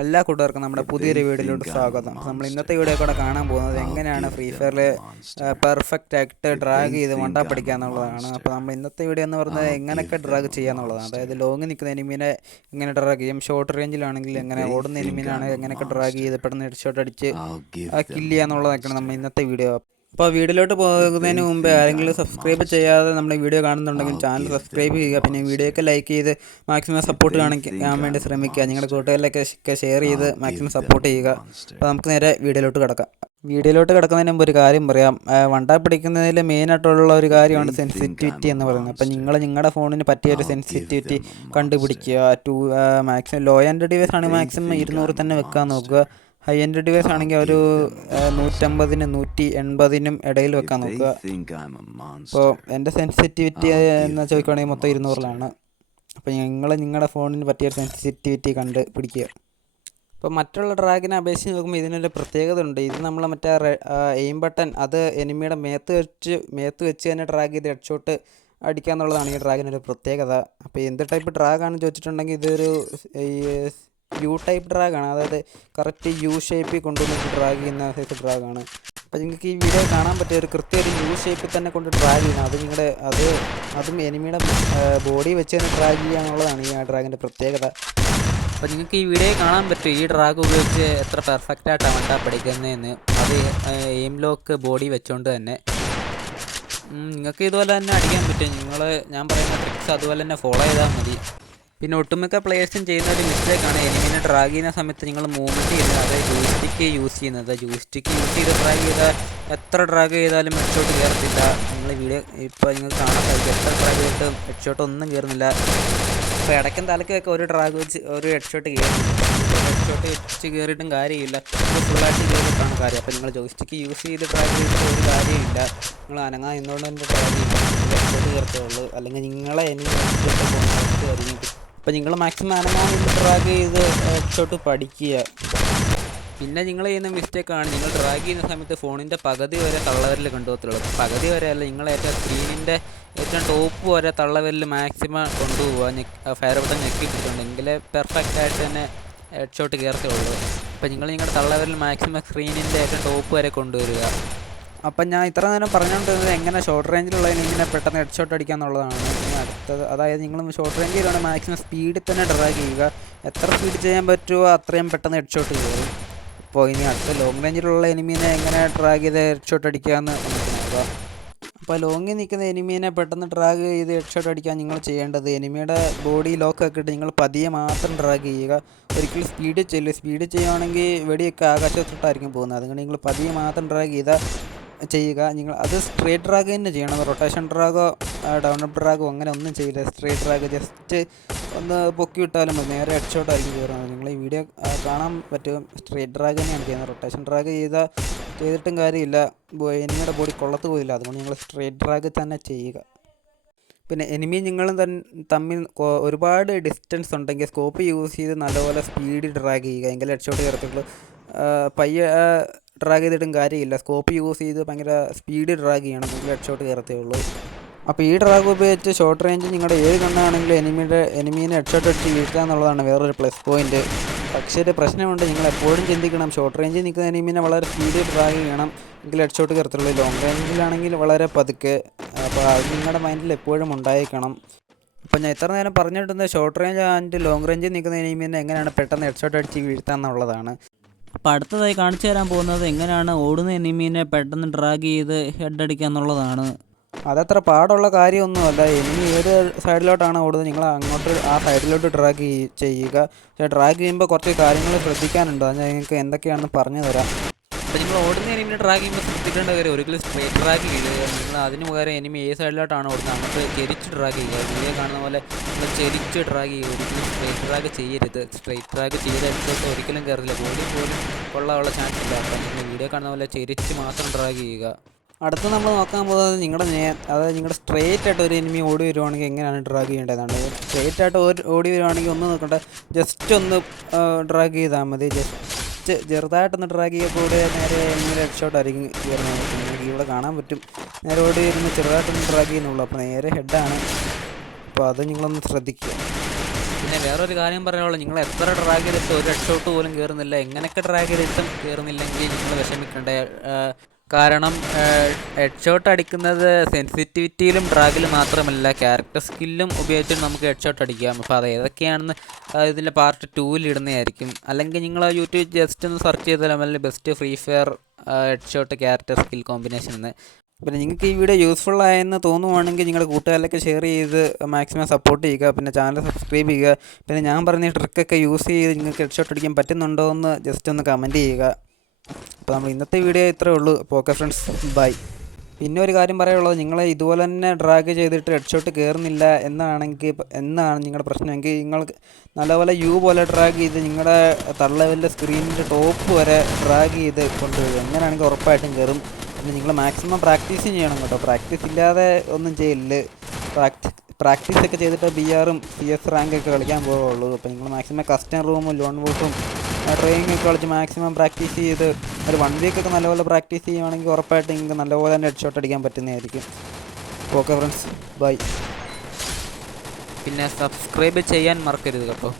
എല്ലാ കൂട്ടുകാർക്കും നമ്മുടെ പുതിയൊരു വീഡിയോയിലോട്ട് സ്വാഗതം. അപ്പോൾ നമ്മൾ ഇന്നത്തെ വീഡിയോ കൂടെ കാണാൻ പോകുന്നത് എങ്ങനെയാണ് ഫ്രീ ഫയറിൽ പെർഫെക്റ്റ് ആയിട്ട് ഡ്രാഗ് ചെയ്ത് വണ്ടാ പഠിക്കുക എന്നുള്ളതാണ്. അപ്പോൾ നമ്മൾ ഇന്നത്തെ വീഡിയോ എന്ന് പറയുന്നത് എങ്ങനെയൊക്കെ ഡ്രാഗ് ചെയ്യുക എന്നുള്ളതാണ്. അതായത് ലോങ്ങിൽ നിൽക്കുന്ന എനിമീനെ എങ്ങനെ ഡ്രാഗ് ചെയ്യും, ഷോർട്ട് റേഞ്ചിലാണെങ്കിൽ എങ്ങനെ, ഓടുന്ന എനിമീനാണ് എങ്ങനെയൊക്കെ ഡ്രാഗ് ചെയ്ത് പെട്ടെന്ന് ഹെഡ് ഷോട്ട് അടിച്ച് കില്ല് ചെയ്യുക എന്നുള്ളതൊക്കെയാണ് നമ്മൾ ഇന്നത്തെ വീഡിയോ. അപ്പോൾ വീഡിയോയിലോട്ട് പോകുന്നതിന് മുമ്പ് ആരെങ്കിലും സബ്സ്ക്രൈബ് ചെയ്യാതെ നമ്മുടെ വീഡിയോ കാണുന്നുണ്ടെങ്കിൽ ചാനൽ സബ്സ്ക്രൈബ് ചെയ്യുക. പിന്നെ വീഡിയോയൊക്കെ ലൈക്ക് ചെയ്ത് മാക്സിമം സപ്പോർട്ട് കാണിക്കാൻ വേണ്ടി ശ്രമിക്കുക. നിങ്ങളുടെ കൂട്ടുകാരിലൊക്കെ ഷെയർ ചെയ്ത് മാക്സിമം സപ്പോർട്ട് ചെയ്യുക. അപ്പോൾ നമുക്ക് നേരെ വീഡിയോയിലോട്ട് കിടക്കാം. വീഡിയോയിലോട്ട് കിടക്കുന്നതിന് മുമ്പ് ഒരു കാര്യം പറയാം. വണ്ടാ പിടിക്കുന്നതിൽ മെയിനായിട്ടുള്ള ഒരു കാര്യമാണ് സെൻസിറ്റിവിറ്റി എന്ന് പറയുന്നത്. അപ്പോൾ നിങ്ങളുടെ ഫോണിന് പറ്റിയൊരു സെൻസിറ്റിവിറ്റി കണ്ടുപിടിക്കുക. മാക്സിമം ലോ ആൻഡ് ഡിവൈസ് ആണ് മാക്സിമം 200 തന്നെ വെക്കാൻ നോക്കുക. ഹൈ എൻഡ് ഡിവൈസ് ആണെങ്കിൽ ഒരു 150-നും 180-നും ഇടയിൽ വെക്കാൻ നോക്കുക. അപ്പോൾ എൻ്റെ സെൻസിറ്റിവിറ്റി എന്ന് ചോദിക്കുകയാണെങ്കിൽ മൊത്തം 200-ലാണ്. അപ്പോൾ നിങ്ങളുടെ ഫോണിന് പറ്റിയൊരു സെൻസിറ്റിവിറ്റി കണ്ട് പിടിക്കുക. അപ്പോൾ മറ്റുള്ള ഡ്രാഗിനെ അപേക്ഷിച്ച് നോക്കുമ്പോൾ ഇതിനൊരു പ്രത്യേകത ഉണ്ട്. ഇത് നമ്മൾ മറ്റേ എയിം ബട്ടൺ അത് എനിമിയുടെ മേത്ത് വെച്ച് തന്നെ ഡ്രാഗ് ചെയ്ത് ഹെഡ് ഷോട്ട് അടിക്കുക എന്നുള്ളതാണ് ഈ ഡ്രാഗിനൊരു പ്രത്യേകത. അപ്പോൾ എന്ത് ടൈപ്പ് ഡ്രാഗാണെന്ന് ചോദിച്ചിട്ടുണ്ടെങ്കിൽ ഇതൊരു യു ടൈപ്പ് ഡ്രാഗാണ്. അതായത് കറക്റ്റ് യു ഷേപ്പിൽ കൊണ്ടുവന്നിട്ട് ഡ്രാഗ് ചെയ്യുന്ന സൈസ് ഡ്രാഗാണ്. അപ്പോൾ നിങ്ങൾക്ക് ഈ വീഡിയോ കാണാൻ പറ്റിയ ഒരു കൃത്യം ഒരു യു ഷേപ്പിൽ തന്നെ കൊണ്ട് ഡ്രാഗ് ചെയ്യുന്നത്. അതും എനിമിയുടെ ബോഡി വെച്ച് തന്നെ ഡ്രാഗ് ചെയ്യുക എന്നുള്ളതാണ് ഈ ഡ്രാഗിൻ്റെ പ്രത്യേകത. അപ്പോൾ നിങ്ങൾക്ക് ഈ വീഡിയോ കാണാൻ പറ്റും ഈ ഡ്രാഗ് ഉപയോഗിച്ച് എത്ര പെർഫെക്റ്റായിട്ടാണ് വണ്ടാ പഠിക്കുന്നതെന്ന്. അത് എയിം ലോക്ക് ബോഡി വെച്ചുകൊണ്ട് തന്നെ നിങ്ങൾക്ക് ഇതുപോലെ തന്നെ അടിക്കാൻ പറ്റും. ഞാൻ പറയുന്ന ട്രിക്സ് അതുപോലെ തന്നെ ഫോളോ ചെയ്താൽ മതി. പിന്നെ ഒട്ടുമിക്ക പ്ലേയേഴ്സും ചെയ്യുന്ന ഒരു മിസ്റ്റേക്കാണ് എനിമിനെ ഡ്രാഗ് ചെയ്യുന്ന സമയത്ത് നിങ്ങൾ മൂവ്മെൻറ്റ് ചെയ്യുന്നത്, അതായത് ജോയിസ്റ്റിക്ക് യൂസ് ചെയ്യുന്നത്. ജോയിസ്റ്റിക്ക് യൂസ് ചെയ്ത് ഡ്രാഗ് ചെയ്താൽ എത്ര ഡ്രാഗ് ചെയ്താലും ഹെഡ് ഷോട്ട് കയറത്തില്ല. നിങ്ങൾ വീഡിയോ ഇപ്പോൾ നിങ്ങൾക്ക് കാണാൻ സാധിക്കും, എത്ര ഡ്രാഗ് ചെയ്തിട്ടും ഹെഡ് ഷോട്ട് ഒന്നും കയറുന്നില്ല. അപ്പോൾ ഇടയ്ക്കും തലക്കൊക്കെ ഒരു ഡ്രാഗ് വെച്ച് ഒരു ഹെഡ് ഷോട്ട് കയറുന്നില്ല. ഹെഡ് ഷോട്ട് വെച്ച് കയറിയിട്ടും കാര്യമില്ല, ഫുള്ളായിട്ട് കയറിയിട്ടാണ് കാര്യം. അപ്പോൾ നിങ്ങൾ ജോയിസ്റ്റിക്ക് യൂസ് ചെയ്ത് ഡ്രാഗ് ചെയ്തിട്ട് ഒരു കാര്യമില്ല. നിങ്ങൾ അനങ്ങാൻ നിന്നുകൊണ്ട് തന്നെ ഡ്രാഗ് ചെയ്യുമ്പോൾ ഹെഡ് ഷോട്ട് കയറത്തുള്ളൂ. അല്ലെങ്കിൽ നിങ്ങളെ പോകുന്നതായിരിക്കും. അപ്പോൾ നിങ്ങൾ മാക്സിമം അനങ്ങാൻ ഡ്രാഗ് ചെയ്ത് ഹെഡ് ഷോട്ട് പഠിക്കുക. പിന്നെ നിങ്ങൾ ചെയ്യുന്ന മിസ്റ്റേക്കാണ്, നിങ്ങൾ ഡ്രാഗ് ചെയ്യുന്ന സമയത്ത് ഫോണിൻ്റെ പകുതി വരെ തള്ളവരിൽ കൊണ്ടുപോകത്തുള്ളൂ. പകുതി വരെ അല്ല, നിങ്ങൾ ഏറ്റവും സ്ക്രീനിൻ്റെ ഏറ്റവും ടോപ്പ് വരെ തള്ളവരിൽ മാക്സിമം കൊണ്ടുപോകുക. ഫയർ ബട്ടൺ ഞെക്കി പിടിച്ചിട്ടുണ്ടെങ്കിൽ പെർഫെക്റ്റ് ആയിട്ട് തന്നെ ഹെഡ് ഷോട്ട് കയറത്തുള്ളൂ. അപ്പോൾ നിങ്ങളുടെ തള്ളവരിൽ മാക്സിമം സ്ക്രീനിൻ്റെ ഏറ്റവും ടോപ്പ് വരെ കൊണ്ടുവരിക. അപ്പം ഞാൻ ഇത്ര നേരം പറഞ്ഞുകൊണ്ടിരുന്നത് എങ്ങനെ ഷോർട്ട് റേഞ്ചിലുള്ള ഇങ്ങനെ പെട്ടെന്ന് ഹെഡ് ഷോട്ട് അടിക്കുക എന്നുള്ളതാണ്. ഇനി അടുത്തത്, അതായത് നിങ്ങൾ ഷോർട്ട് റേഞ്ചിലാണ് മാക്സിമം സ്പീഡിൽ തന്നെ ഡ്രാഗ് ചെയ്യുക. എത്ര സ്പീഡ് ചെയ്യാൻ പറ്റുമോ അത്രയും പെട്ടെന്ന് ഹെഡ് ഷോട്ട് കയറും. അപ്പോൾ ഇനി അടുത്ത ലോങ് റേഞ്ചിലുള്ള എനിമീനെ എങ്ങനെ ഡ്രാഗ് ചെയ്ത് ഹെഡ് ഷോട്ട് അടിക്കാമെന്ന് നമുക്ക് നോക്കാം. അപ്പോൾ ലോങ്ങിൽ നിൽക്കുന്ന എനിമീനെ പെട്ടെന്ന് ഡ്രാഗ് ചെയ്ത് ഹെഡ് ഷോട്ട് അടിക്കാൻ നിങ്ങൾ ചെയ്യേണ്ടത്, എനിമിയുടെ ബോഡി ലോക്കൊക്കെ ഇട്ട് നിങ്ങൾ പതിയെ മാത്രം ഡ്രാഗ് ചെയ്യുക. ഒരിക്കലും സ്പീഡ് ചെയ്യുകയാണെങ്കിൽ വെടിയൊക്കെ ആകാശത്തോട്ടായിരിക്കും പോകുന്നത്. അതുകൊണ്ട് നിങ്ങൾ പതിയെ മാത്രം ഡ്രാഗ് ചെയ്യുക. നിങ്ങൾ അത് സ്ട്രേറ്റ് ഡ്രാഗ് തന്നെ ചെയ്യണം. റൊട്ടേഷൻ ഡ്രാഗോ ഡൗൺ ഡ്രാഗോ അങ്ങനെ ഒന്നും ചെയ്യില്ല. സ്ട്രേറ്റ് ഡ്രാഗ് ജസ്റ്റ് ഒന്ന് പൊക്കി വിട്ടാലും മതി, നേരെ ഹെഡ് ഷോട്ട് ആയിരിക്കും കയറുന്നത്. നിങ്ങൾ ഈ വീഡിയോ കാണാൻ പറ്റും, സ്ട്രേറ്റ് ഡ്രാഗ് തന്നെയാണ് ചെയ്യുന്നത്. റൊട്ടേഷൻ ഡ്രാഗ് ചെയ്തിട്ടും കാര്യമില്ല, എനിമിയുടെ ബോഡി കൊള്ളത്ത് പോയില്ല. അതുകൊണ്ട് നിങ്ങൾ സ്ട്രേറ്റ് ഡ്രാഗ് തന്നെ ചെയ്യുക. പിന്നെ എനിമി നിങ്ങളും തമ്മിൽ ഒരുപാട് ഡിസ്റ്റൻസ് ഉണ്ടെങ്കിൽ സ്കോപ്പ് യൂസ് ചെയ്ത് നല്ലപോലെ സ്പീഡിൽ ഡ്രാഗ് ചെയ്യുക, എങ്കിൽ ഹെഡ് ഷോട്ട് കയറത്തുള്ളൂ. പയ്യെ ഡ്രാഗ് ചെയ്തിട്ടും കാര്യമില്ല, സ്കോപ്പ് യൂസ് ചെയ്ത് ഭയങ്കര സ്പീഡിൽ ഡ്രാഗ് ചെയ്യണം, എങ്കിൽ ഹെഡ് ഷോട്ട് കയറത്തേ ഉള്ളൂ. അപ്പോൾ ഈ ഡ്രാഗ് ഉപയോഗിച്ച് ഷോർട്ട് റേഞ്ച് നിങ്ങളുടെ ഏത് കണ്ണാണെങ്കിലും എനിമീനെ ഹെഡ് ഷോട്ട് അടിച്ച് വീഴ്ത്തുക എന്നുള്ളതാണ് വേറൊരു പ്ലസ് പോയിൻറ്റ്. പക്ഷേ ഒരു പ്രശ്നമുണ്ട്, നിങ്ങൾ എപ്പോഴും ചിന്തിക്കണം, ഷോർട്ട് റേഞ്ചിൽ നിൽക്കുന്ന എനിമീനെ വളരെ സ്പീഡിൽ ഡ്രാഗ് ചെയ്യണം, എങ്കിൽ ഹെഡ് ഷോട്ട് കയറത്തുള്ളൂ. ലോങ് റേഞ്ചിലാണെങ്കിൽ വളരെ പതുക്കെ. അപ്പോൾ അത് നിങ്ങളുടെ മൈൻഡിൽ എപ്പോഴും ഉണ്ടായിരിക്കണം. അപ്പോൾ ഞാൻ ഇത്ര നേരം പറഞ്ഞിട്ടുണ്ട് ഷോർട്ട് റേഞ്ച് ആൻഡ് ലോങ് റേഞ്ചിൽ നിൽക്കുന്ന എനിമീനെ എങ്ങനെയാണ് പെട്ടെന്ന് ഹെഡ് ഷോട്ട് അടിച്ച് വീഴ്ത്തുക എന്നുള്ളതാണ്. അപ്പോൾ അടുത്തതായി കാണിച്ചു തരാൻ പോകുന്നത് എങ്ങനെയാണ് ഓടുന്ന എനിമീനെ പെട്ടെന്ന് ഡ്രാഗ് ചെയ്ത് ഹെഡ് അടിക്കുക എന്നുള്ളതാണ്. അതത്ര പാടുള്ള കാര്യമൊന്നുമല്ല. എനിമി ഏത് സൈഡിലോട്ടാണ് ഓടുന്നത് നിങ്ങൾ അങ്ങോട്ട് ആ സൈഡിലോട്ട് ഡ്രാഗ് ചെയ്യുക. പക്ഷേ ഡ്രാഗ് ചെയ്യുമ്പോൾ കുറച്ച് കാര്യങ്ങൾ ശ്രദ്ധിക്കാനുണ്ട്, അത് നിങ്ങൾക്ക് എന്തൊക്കെയാണെന്ന് പറഞ്ഞു തരാം. അപ്പോൾ നിങ്ങൾ ഓടുന്ന എനിമിനെ ഡ്രാഗ് ചെയ്യുമ്പോൾ ശ്രദ്ധിക്കേണ്ട കാര്യം, ഒരിക്കലും സ്ട്രേറ്റ് ഡ്രാഗ് ചെയ്യുക. നിങ്ങൾ അതിന് പകരം എനിമി ഏത് സൈഡിലോട്ടാണ് ഓടുന്നത് അങ്ങോട്ട് ചെരിച്ച് ഡ്രാഗ് ചെയ്യുക. വീഡിയോ കാണുന്ന പോലെ നിങ്ങൾ ചെരിച്ച് ഡ്രാഗ് ചെയ്യുക, ഒരിക്കലും സ്ട്രേറ്റ് ഡ്രാഗ് ചെയ്യരുത്. സ്ട്രേറ്റ് ഡ്രാഗ് ചെയ്തെടുത്തിട്ട് ഒരിക്കലും കയറില്ല, ബോഡി പോലും കൊള്ളാനുള്ള ചാൻസ് ഇല്ല. അപ്പോൾ നിങ്ങൾ വീഡിയോ കാണുന്ന പോലെ ചെരിച്ച് മാത്രം ഡ്രാഗ് ചെയ്യുക. അടുത്ത് നമ്മൾ നോക്കാൻ പോകുന്നത് അതായത് നിങ്ങളുടെ സ്ട്രേറ്റ് ആയിട്ട് ഒരു എനിമി ഓടി വരുവാണെങ്കിൽ എങ്ങനെയാണ് ഡ്രാഗ് ചെയ്യേണ്ടതാണ്. സ്ട്രേറ്റ് ആയിട്ട് ഓടി വരുവാണെങ്കിൽ ഒന്നും നോക്കണ്ട, ജസ്റ്റ് ഒന്ന് ഡ്രാഗ് ചെയ്താൽ മതി. ജസ്റ്റ് ചെറുതായിട്ടൊന്ന് ഡ്രാഗ് ചെയ്യക്കൂടെ നേരെ എനിമിയുടെ ഹെഡ് ഷോട്ട് ആയിരിക്കും കയറുന്നത്. നിങ്ങൾക്ക് ഇവിടെ കാണാൻ പറ്റും, നേരെ ഓടി വരുമ്പോൾ ചെറുതായിട്ടൊന്ന് ഡ്രാഗ് ചെയ്യുന്നുള്ളൂ, അപ്പോൾ നേരെ ഹെഡാണ്. അപ്പോൾ അത് നിങ്ങളൊന്ന് ശ്രദ്ധിക്കുക. പിന്നെ വേറൊരു കാര്യം പറയാനുള്ളത്, നിങ്ങൾ എത്ര ഡ്രാഗ് ചെയ്തിട്ട് ഒരു ഹെഡ് ഷോട്ട് പോലും കയറുന്നില്ല. എങ്ങനെയൊക്കെ ഡ്രാഗ് ചെയ്തിട്ടും കയറുന്നില്ലെങ്കിൽ നിങ്ങൾ വിഷമിക്കണ്ട. കാരണം ഹെഡ് ഷോട്ട് അടിക്കുന്നത് സെൻസിറ്റിവിറ്റിയിലും ഡ്രാഗിലും മാത്രമല്ല, ക്യാരക്ടർ സ്കില്ലും ഉപയോഗിച്ചിട്ട് നമുക്ക് ഹെഡ് ഷോട്ട് അടിക്കാം. അപ്പോൾ അത് ഏതൊക്കെയാണെന്ന് ഇതിൻ്റെ പാർട്ട് 2-ൽ ഇടുന്നതായിരിക്കും. അല്ലെങ്കിൽ നിങ്ങൾ യൂട്യൂബ് ജസ്റ്റ് ഒന്ന് സെർച്ച് ചെയ്താൽ മതി best free fire head shot character skill combination എന്ന്. പിന്നെ നിങ്ങൾക്ക് ഈ വീഡിയോ യൂസ്ഫുൾ ആയെന്ന് തോന്നുവാണെങ്കിൽ നിങ്ങളുടെ കൂട്ടുകാരിലൊക്കെ ഷെയർ ചെയ്ത് മാക്സിമം സപ്പോർട്ട് ചെയ്യുക. പിന്നെ ചാനൽ സബ്സ്ക്രൈബ് ചെയ്യുക. പിന്നെ ഞാൻ പറഞ്ഞ ട്രിക്കൊക്കെ യൂസ് ചെയ്ത് നിങ്ങൾക്ക് ഹെഡ് ഷോട്ട് അടിക്കാൻ പറ്റുന്നുണ്ടോ എന്ന് ജസ്റ്റ് ഒന്ന് കമൻറ്റ് ചെയ്യുക. അപ്പോൾ നമ്മൾ ഇന്നത്തെ വീഡിയോ ഇത്രയേ ഉള്ളൂ. അപ്പോൾ ഓക്കെ ഫ്രണ്ട്സ്, ബൈ. പിന്നെ ഒരു കാര്യം പറയാനുള്ളത്, നിങ്ങൾ ഇതുപോലെ തന്നെ ഡ്രാഗ് ചെയ്തിട്ട് ഹെഡ് ഷോട്ട് കയറുന്നില്ല എന്നാണ് നിങ്ങളുടെ പ്രശ്നമെങ്കിൽ നിങ്ങൾക്ക് നല്ലപോലെ പോലെ ഡ്രാഗ് ചെയ്ത് നിങ്ങളുടെ തള്ള ലെവലിൻ്റെ സ്ക്രീനിൻ്റെ ടോപ്പ് വരെ ഡ്രാഗ് ചെയ്ത് കൊണ്ടുവരും. അങ്ങനെയാണെങ്കിൽ ഉറപ്പായിട്ടും കയറും. പിന്നെ നിങ്ങൾ മാക്സിമം പ്രാക്ടീസ് ചെയ്യണം കേട്ടോ. പ്രാക്ടീസ് ഇല്ലാതെ ഒന്നും ചെയ്യില്ല. പ്രാക്ടീസൊക്കെ ചെയ്തിട്ട് BR-ഉം CS റാങ്കൊക്കെ കളിക്കാൻ പോവുള്ളൂ. അപ്പോൾ നിങ്ങൾ മാക്സിമം കസ്റ്റം റൂമും ലോൺ വോട്ടും ട്രെയിനിങ് ഒക്കെ കളിച്ച് മാക്സിമം പ്രാക്ടീസ് ചെയ്ത് ഒരു 1 വീക്കൊക്കെ നല്ലപോലെ പ്രാക്ടീസ് ചെയ്യുകയാണെങ്കിൽ ഉറപ്പായിട്ട് നിങ്ങൾക്ക് നല്ലപോലെ തന്നെ ഹെഡ് ഷോട്ട് അടിക്കാൻ പറ്റുന്നതായിരിക്കും. Okay friends, bye. പിന്നെ സബ്സ്ക്രൈബ് ചെയ്യാൻ മറക്കരുത് കേട്ടോ.